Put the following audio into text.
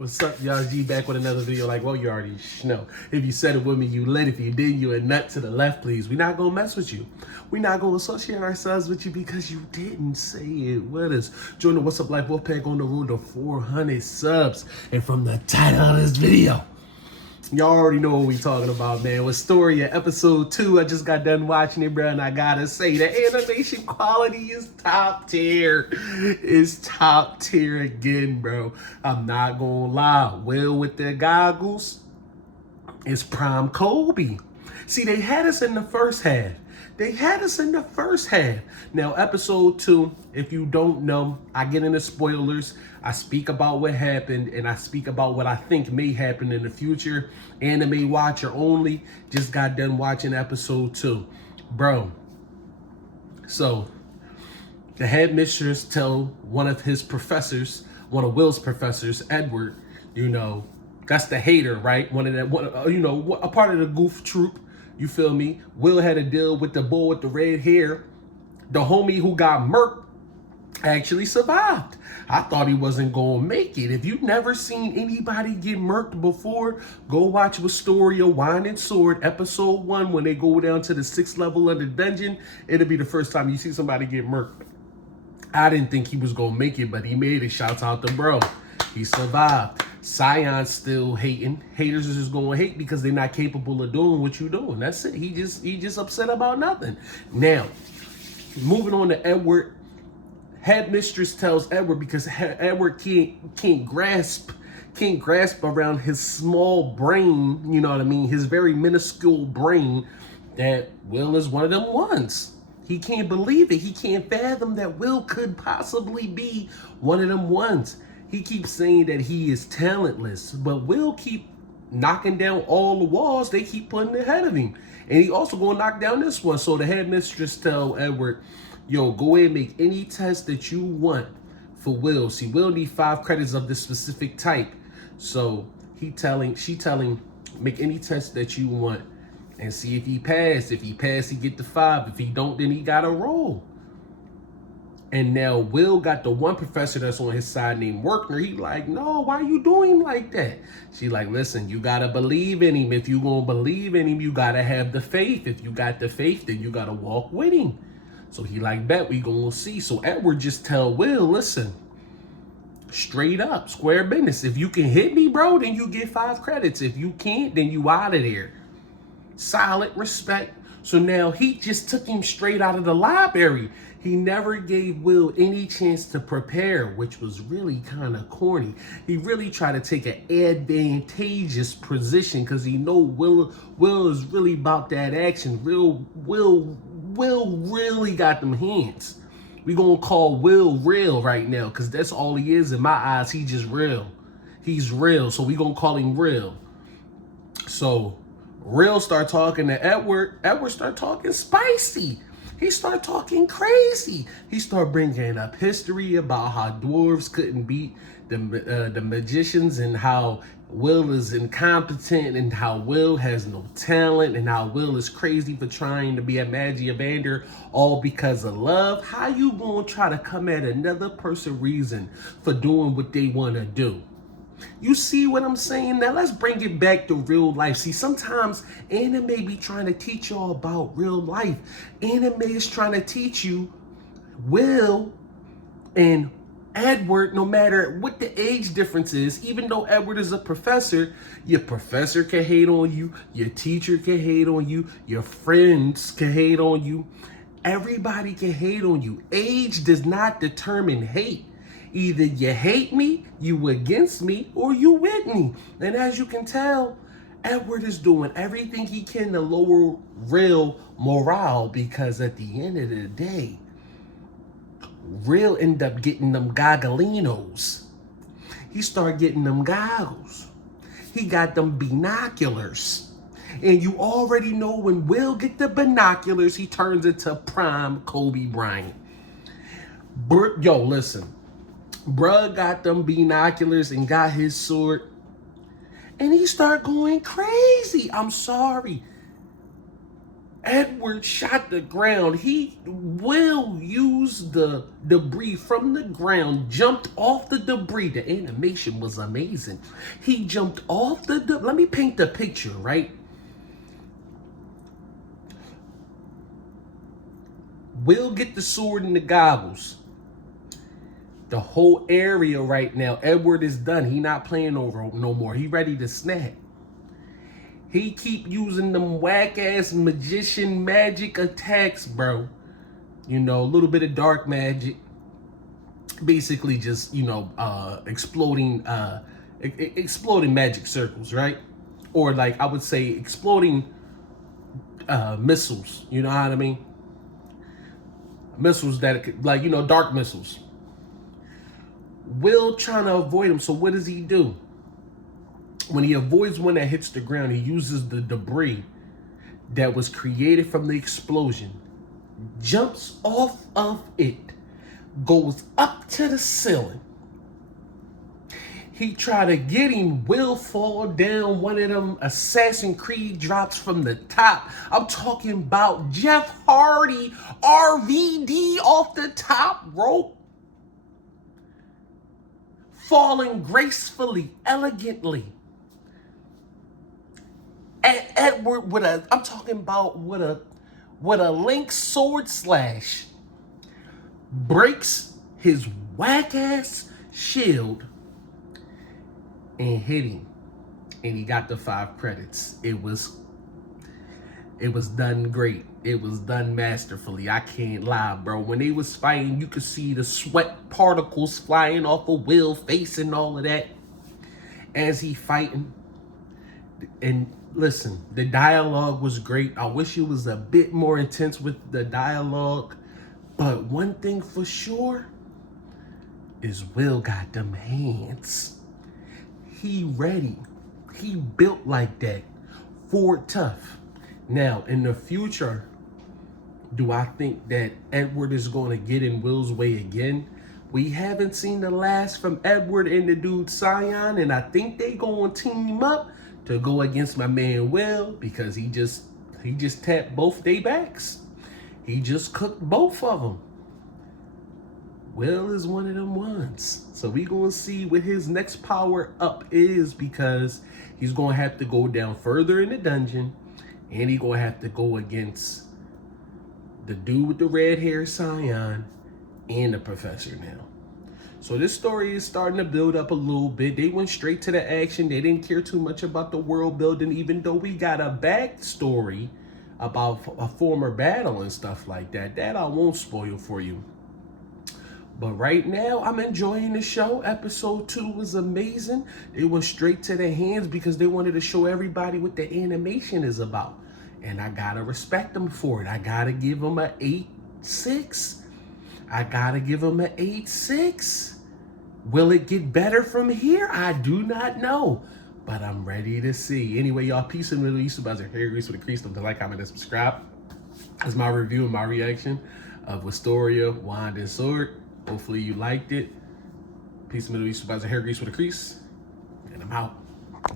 What's up, y'all? G back with another video. Like, well, you already know. If you said it with me, you lit. If you did, you a nut to the left, please. We're not gonna mess with you. We're not gonna associate ourselves with you because you didn't say it with us. Join the What's Up Life Wolfpack on the road to 400 subs. And from the title of this video, y'all already know what we talking about, man. Wistoria episode 2. I just got done watching it, bro, and I gotta say the animation quality is top tier. It's top tier again, bro. I'm not gonna lie. Will with their goggles is prime Kobe. See, they had us in the first half. Now, episode 2, if you don't know, I get into spoilers. I speak about what happened, and I speak about what I think may happen in the future. Anime watcher only. Just got done watching episode 2. Bro. So, the headmistress tell one of his professors, one of Will's professors, Edward, that's the hater, right? A part of the goof troop. You feel me? Will had a deal with the boy with the red hair. The homie who got murked actually survived. I thought he wasn't gonna make it. If you've never seen anybody get murked before, go watch Wistoria Wine and Sword episode 1 when they go down to the 6th level of the dungeon. It'll be the first time you see somebody get murked. I didn't think he was gonna make it, but he made it. Shouts out to bro. He survived. Scion's still hating. Haters is just going to hate because they're not capable of doing what you're doing. That's it. He just upset about nothing. Now, moving on to Edward. Headmistress tells Edward because Edward can't grasp around his small brain, you know what I mean, his very minuscule brain, that Will is one of them ones. He can't believe it. He can't fathom that Will could possibly be one of them ones. He keeps saying that he is talentless, but Will keep knocking down all the walls they keep putting ahead of him. And he also gonna knock down this one. So the headmistress tell Edward, yo, go ahead and make any test that you want for Will. See, Will need 5 credits of this specific type. So she telling, make any test that you want and see if he pass. If he pass, he get the 5. If he don't, then he gotta roll. And now Will got the one professor that's on his side named Workner. He like, no, why you doing him like that? She like, listen, you gotta believe in him. If you gonna believe in him, you gotta have the faith. If you got the faith, then you gotta walk with him. So he like, bet we gonna see. So Edward just tell Will, listen, straight up, square business. If you can hit me, bro, then you get 5 credits. If you can't, then you out of there. Solid respect. So now he just took him straight out of the library. He never gave Will any chance to prepare, which was really kind of corny. He really tried to take an advantageous position because he know Will is really about that action. Will really got them hands. We gonna call Will real right now because that's all he is in my eyes. He just real. He's real, so we gonna call him real. So Real start talking to Edward. Edward start talking spicy. He start talking crazy. He start bringing up history about how dwarves couldn't beat the magicians and how Will is incompetent and how Will has no talent and how Will is crazy for trying to be a Magiavander all because of love. How you gonna try to come at another person reason for doing what they want to do? You see what I'm saying? Now let's bring it back to real life. See, sometimes anime be trying to teach y'all about real life. Anime is trying to teach you Will and Edward, no matter what the age difference is, even though Edward is a professor, your professor can hate on you, your teacher can hate on you, your friends can hate on you. Everybody can hate on you. Age does not determine hate. Either you hate me, you against me, or you with me. And as you can tell, Edward is doing everything he can to lower Real morale because at the end of the day, Real end up getting them goggolinos. He started getting them goggles. He got them binoculars. And you already know when Will get the binoculars, he turns into prime Kobe Bryant. Yo, listen. Bruh got them binoculars and got his sword. And he started going crazy. I'm sorry. Edward shot the ground. He will use the debris from the ground, jumped off the debris. The animation was amazing. He jumped off the let me paint the picture, right? Will get the sword and the goggles. The whole area right now, Edward is done. He not playing over no more. He ready to snap. He keep using them whack-ass magician magic attacks, bro. You know, a little bit of dark magic. Basically just, you know, exploding magic circles, right? Or like I would say exploding missiles. You know what I mean? Missiles that, like, you know, dark missiles. Will trying to avoid him. So what does he do? When he avoids one that hits the ground, he uses the debris that was created from the explosion, jumps off of it, goes up to the ceiling. He try to get him, Will fall down one of them Assassin's Creed drops from the top. I'm talking about Jeff Hardy, RVD off the top rope, falling gracefully, elegantly. And Edward with a, I'm talking about with a link sword slash, breaks his whack ass shield and hit him. And he got the 5 credits. It was done great. It was done masterfully. I can't lie, bro. When they was fighting, you could see the sweat particles flying off of Will's face and all of that as he fighting. And listen, the dialogue was great. I wish it was a bit more intense with the dialogue. But one thing for sure is Will got them hands. He ready. He built like that. Ford tough. Now, in the future, do I think that Edward is going to get in Will's way again? We haven't seen the last from Edward and the dude Scion, and I think they going to team up to go against my man Will, because he just tapped both their backs. He just cooked both of them. Will is one of them ones. So we gonna see what his next power up is, because he's gonna have to go down further in the dungeon, and he gonna have to go against the dude with the red hair, Scion, and the professor now. So this story is starting to build up a little bit. They went straight to the action. They didn't care too much about the world building, even though we got a backstory about a former battle and stuff like that. That I won't spoil for you. But right now, I'm enjoying the show. Episode 2 was amazing. They went straight to their hands because they wanted to show everybody what the animation is about. And I gotta respect them for it. I gotta give them an 8.6. I gotta give them an 8.6. Will it get better from here? I do not know. But I'm ready to see. Anyway, y'all, peace and release. About hair grease with a crease. Don't like, comment, and subscribe. That's my review and my reaction of Wistoria, Wand, and Sword. Hopefully you liked it. Peace and Middle East, about hair grease with a crease. And I'm out.